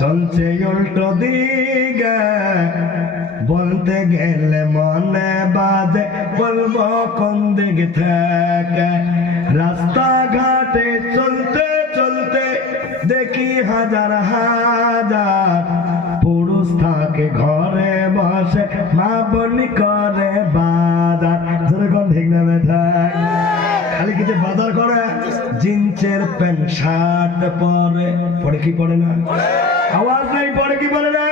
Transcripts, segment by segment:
চলছে উল্টো দিকে, বলতে গেলে মনে বাজে বলবো কোন দিক থেকে। রাস্তাঘাটে চলতে চলতে দেখি হাজার হাজার পুরুষ থাকে ঘরে বসে, মা বনি করে বাজার। যেরকম ঠিক না বেঠা? খালি কিছু বাজার করে, জিন্সের প্যান্ট শার্ট পরে, পরে কি পরে না? আওয়াজ নেই, পরে কি পরে না?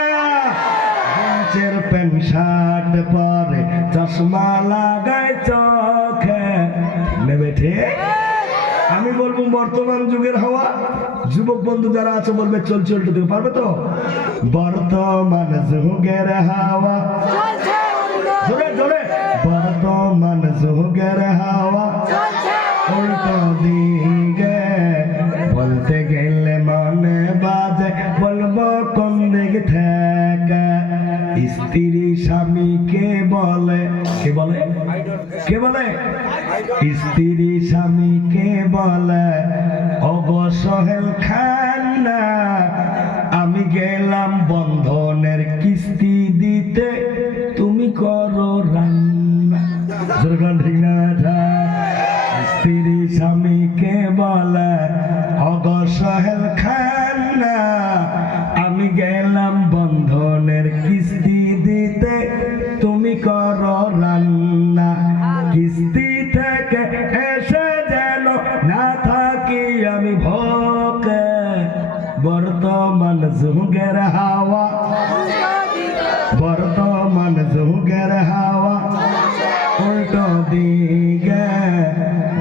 জিন্সের প্যান্ট শার্ট পরে, চশমা লাগায় চোখে, নেবে ঠিক? আমি বলবো বর্তমান যুগের হাওয়া, যুবক বন্ধু যারা আছে বলবে চলছে উল্টো দিকে, পারবে তো? বর্তমান যুগের হাওয়া, জোরে জোরে, বর্তমান যুগের হাওয়া উল্টো দিকে, বলতে গেলে মনে বাজে বলবো কোন দিক থেকে। স্ত্রী স্বামীকে বলে, কে বলে? কে বলে? স্ত্রী স্বামীকে বলে ওগো সোহেল খান্না, আমি গেলাম বন্ধনের কিস্তি দিতে, তুমি করো রান্না। ঠিক না? স্ত্রী স্বামীকে বলে ওগো সোহেল খান্না, আমি গেলাম বন্ধনের কিস্তি দিতে, তুমি করো রান্না। কিস্তি থেকে এসে যেন না থাকি আমি ভোকে, বর্তমান যুগের হাওয়া, বর্তমান যুগের হাওয়া উল্টো দিকে,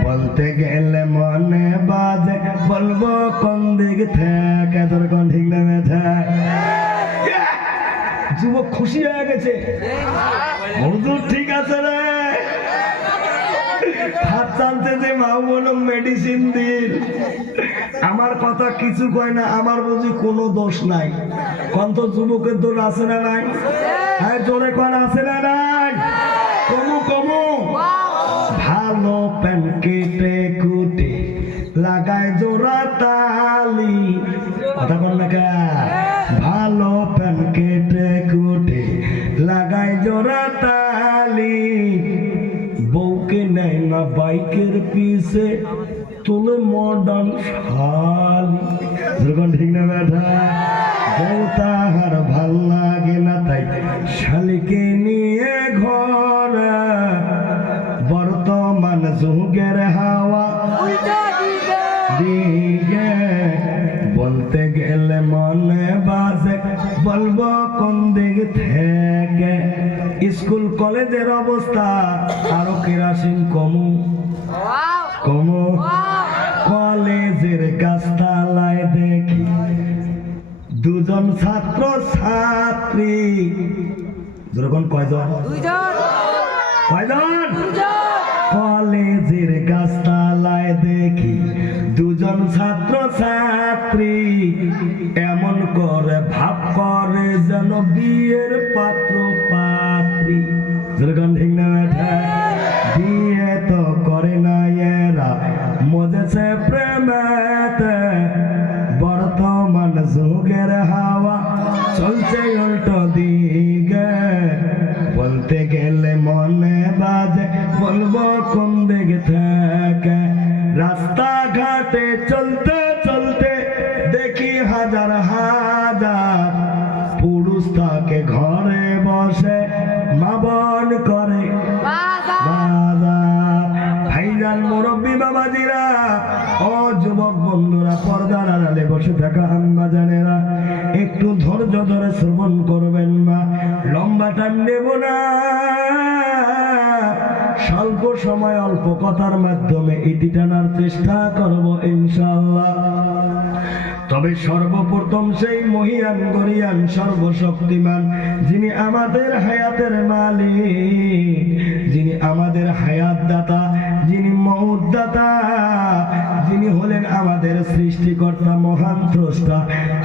বলতে গেলে মনে বাজে বলবো কোন দিক থেকে। তোর কোন ঠিক না মেথা? যুবক খুশি হয়ে গেছে, হুজুর ঠিক আছে রে, হাত টানতে যে মাহমুদ মেডিসিন দিল, আমার কথা কিছু কয় না, আমার বুঝি কোনো দোষ নাই। কত যুবকের দোষ আছে না নাই? হ্যাঁ জোরে কোন আছে না নাই? কমু কমু ভালো প্যান কেটে কুটে লাগায় জোড়া তালি, কথা বল না কে? ভালো প্যান কেটে কুটে লাগায় জোড়া তালি, বউকে নেয় না বাইকের পিছে, তুলে মডার্ন শালি। যখন ঠিক না বেটা? বউ তাহার ভাল লাগে না তাই শালিকে নিয়ে ঘরে, বর্তমান যুগের হাওয়া দিকে, বলতে গেলে মনে বাজে বলবো কোন দিক থেকে। স্কুল কলেজের অবস্থা আরো কেরাসিন কমু কমু, কলেজের গাছতলায় দেখি দুজন ছাত্র ছাত্রী, যেরকম কয়জন? কয়জন? কলেজের গাছতলায় দেখি দুজন ছাত্র ছাত্রী, এমন করে ভাব করে যেন বিয়ের পাত্র পাত্রী। যেরকম ঠিক না? বিয়ে তো করে না এরা, মজেছে প্রেমেতে, বর্তমান যুগের হাওয়া চলছে উল্টো দিকে, বলতে গেলে মনে বাজে বলবো কোন দিক থেকে। রাস্তাঘাটে চলতে চলতে দেখি হাজার হাজার পুরুষ থাকে ঘরে বসে, মা বোন করে বাজার। ভাইজান মুরব্বী বাবাজিরা, ও যুবক বন্ধুরা, পর্দার আড়ালে বসে থাকা আম্মা জানেরা, একটু ধৈর্য ধরে শ্রবণ করবেন, বা লম্বা টান নেব না। স্বল্প সময় অল্প কথার মাধ্যমে ইতি টানার চেষ্টা করব ইনশাআল্লাহ। তবে সর্বপ্রথম সেই মহিয়ান গরিয়ান সর্বশক্তিমান, যিনি আমাদের হায়াতের মালিক, যিনি আমাদের হায়াত দাতা, যিনি মউত দাতা, যিনি হলেন আমাদের সৃষ্টিকর্তা, মহান স্রষ্টা,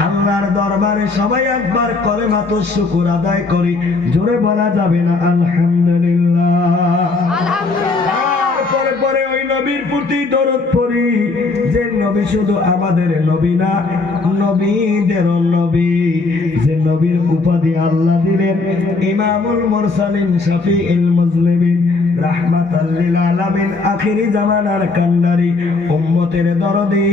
আল্লাহর দরবারে সবাই একবার কলেমাতুশ শুকর আদায় করি। জোরে বলা যাবে না আলহামদুলিল্লাহ? পরে পরে ওই নবীর প্রতি দরুদ পড়ি, যে নবী শুধু আমাদের নবী না, নবীদের নবী। যে নবীর উপাধি আল্লাহ দিলেন ইমামুল মুরসালিন শাফিউল মুজলিমিন রাহমাতাল লিল আলামিন, আখিরি জামানার কান্ডারি, উম্মতের দরদি,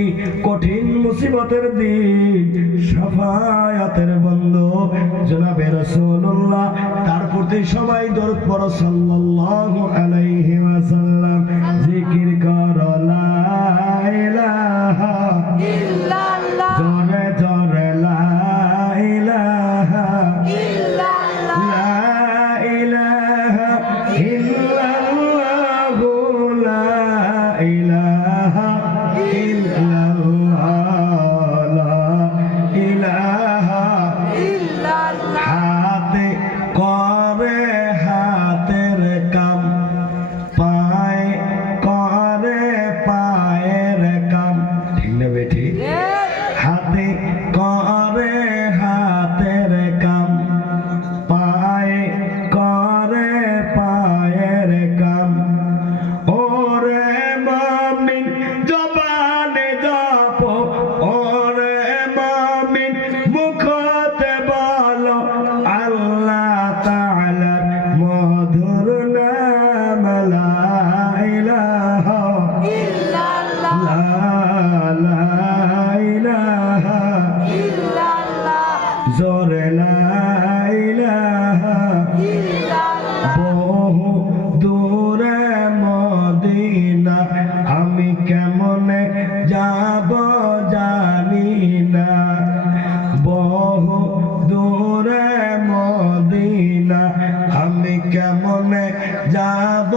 কঠিন মুসিবতের দিন শাফায়াতের বন্ধু জনাবে রাসূলুল্লাহ। তার প্রতি সবাই দরুদ পড়ো সাল্লাল্লাহু আলাইহি ওয়াসাল্লাম। জিকির করো লা ইলাহা ইল্লাল্লাহ, জোরে জোরে লা ইলাহা ইল্লাল্লাহ, লা ইলাহা ইল্লাল্লাহ, লা ইলাহা ইল্লাল্লাহ, লা ইলাহা ইল্লাল্লাহ। হাতে করে হাতের কাম, পায়ে করে পায়ের কাম, ঠিক না বেঠি? হাতে করে হাতের কাম, পায়ে করে পায়ের কাম। ওরে মুমিন জবানে জপ, ওরে মুমিন মুখতে বলো আল্লাহ তাআলার মধুর নাম লা ইলাহা ইল্লাল্লাহ, লা ইলাহা ইল্লাল্লাহ, জোরে লা ইলাহা ইল্লাল্লাহ। বহু দূরে মদিনা আমি কেমনে যাব জানি না, বহু দূরে মদিনা আমি কেমনে যাব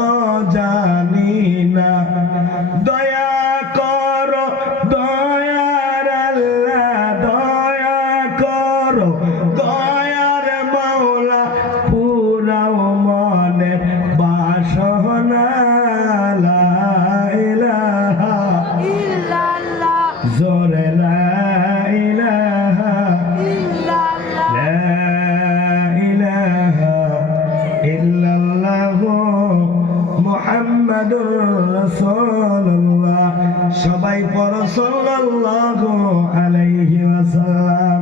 জানি না। দয়া করো দয়ার আল্লাহ, দয়া করো দয়ার মাওলা, পুরাও মনের বাসনা লা ইলাহা ইল্লাল্লাহ, জোরে লা ইলাহা ইল্লাল্লাহ, লা ইলাহা ইল্লাল্লাহ মুহাম্মাদুর রাসূলুল্লাহ। সবাই পড়ো সাল্লাল্লাহু আলাইহি ওয়াসাল্লাম।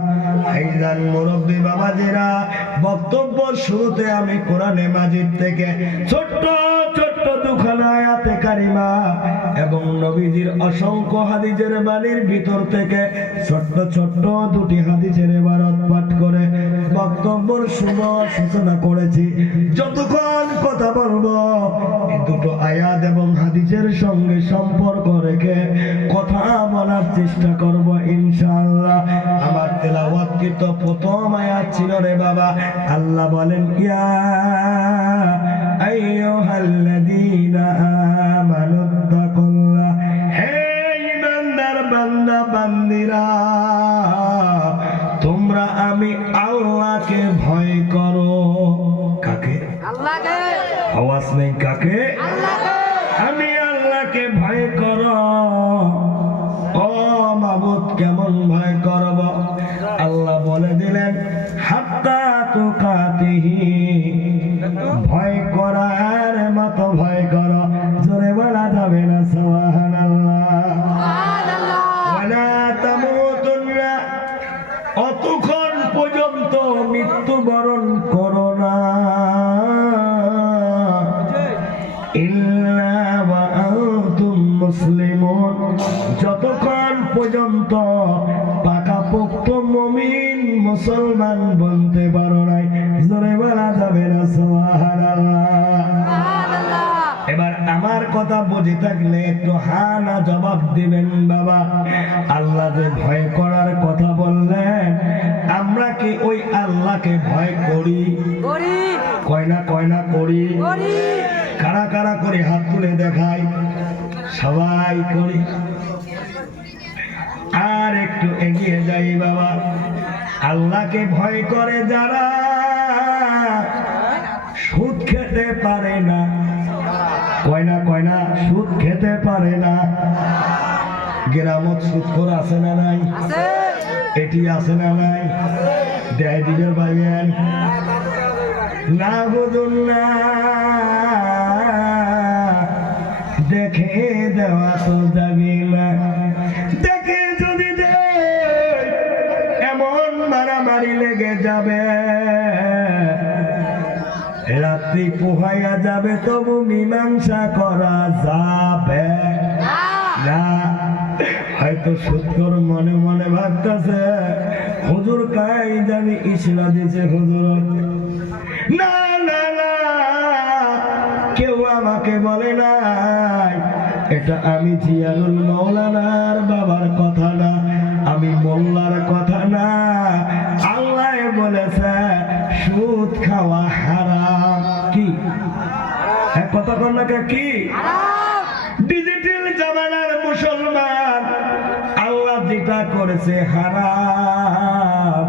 আইজান মুরব্বি বাবাজিরা, বক্তব্য শুরুতে আমি কোরআনে মাজিদ থেকে ছোট্ট ছোট্ট দুখানা আয়াতে কারিমা এবং নবীজির অসংখ্য হাদিসের বাণীর ভিতর থেকে ছোট্ট ছোট্ট দুটি হাদিসের ইবারত পাঠ করে বক্তব্যের শুভ সূচনা করেছি। যতক্ষণ কথা বলবো এই দুটো আয়াত এবং হাদিসের সঙ্গে সম্পর্ক রেখে কথা বলার চেষ্টা করব ইনশাআল্লাহ। আমার তেলাওয়াতকৃত প্রথম আয়াত ছিল রে বাবা, আল্লাহ বলেন ইয়া আইয়ুহাল্লাযীনা আমানুত্তাকুল্লাহ, হে ইমানদার বান্দা বান্দিরা তোমরা আমি আল্লাহকে ভয় করো। কাকে? আল্লাহকে। আওয়াজ নেই, কাকে? আল্লাহকে। আমি আল্লাহকে ভয় করো। ও মাবুদ কেমন ভয় করব? আল্লাহ বলে দিলেন হাত্তা তুকাতিহি, ভয় করার মতো ভয় করো। জোরে বলা যাবে না সুবহানাল্লাহ। ওয়ালা তামুতুন্না, অতক্ষণ পর্যন্ত মৃত্যুবরণ করো না ইল্লা ওয়া আনতুম মুসলিমুন, যতক্ষণ পর্যন্ত পাকাপোক্ত মুমিন মুসলমান বলতে পারো নাই। জোরে বলা যাবে না সুবহানাল্লাহ। এবার আমার কথা বুঝে থাকলে একটু হা না জবাব দিবেন বাবা। আল্লাহ যে ভয় করার কথা বললেন, আমরা কি ওই আল্লাহকে ভয় করি? কয়না কয়না করি? কারা কারা করে হাত তুলে দেখাই? সবাই করি। আর একটু এগিয়ে যাই বাবা। আল্লাহকে ভয় করে যারা সুদ খেতে পারে না, কয়না কয়না সুদ খেতে পারে না। গ্রামত সুদখোর আছে না নাই? এটি আছে না নাই? দেয় দিবের পাইবেন না বুঝুন না, দেখে দেওয়া তো যাবি না। বাড়াবাড়ি লেগে যাবে, রাত্রি পোহাইয়া যাবে, তবু মীমাংসা করা যাবে না। হয়তো সত্তর মনে মনে ভাবতেছে হুজুর কাই জানি ইশরা দিছে হুজুর। না না না, কেউ আমাকে বলে নাই, এটা আমি জিয়ারুল মাওলানার বাবার কথা না, আমি মোল্লার কথা না। আল্লাহ বলেছে সুদ খাওয়া হারাম। কি এক কথা কর না কি? ডিজিটাল জামানার মুসলমান আল্লাহ যেটা করেছে হারাম,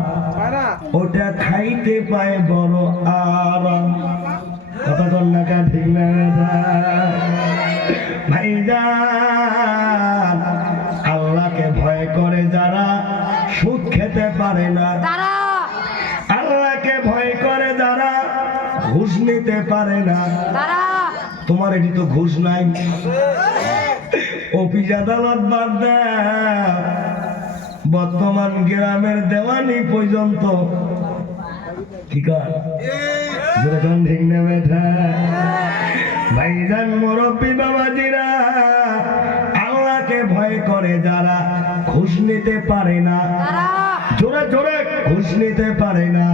ওটা খাইতে পায় বড় আরাম। কথা কর না ঠিক না ভাইজান? আল্লাহকে ভয় করে যারা সুদ খেতে পারে না, আল্লাহকে ভয় করে যারা ঘুষ নিতে পারে না। তোমার এটি তো ঘুষ নাই, অফিস আদালত বাদ দাও, বর্তমান গ্রামের দেওয়ানি পর্যন্ত কি কর ঠিক না বেঠা? ভাইজান মুরব্বী বাবাজিরা, আল্লাহকে ভয় করে যারা ঘুষ নিতে পারে না, জোরে জোরে ঘুষ নিতে পারে না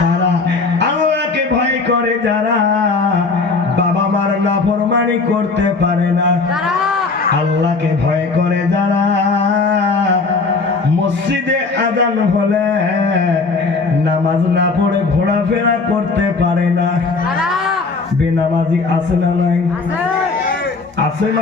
তারা, আল্লাহকে ভয় করে যারা বাবা মার নাফরমানি করতে পারে না, আল্লাহকে ভয় করে যারা মসজিদে আজান হলে নামাজ না পড়ে ঘোরাফেরা করতে পারে না। বেনামাজি আছে না নাই? আছে না?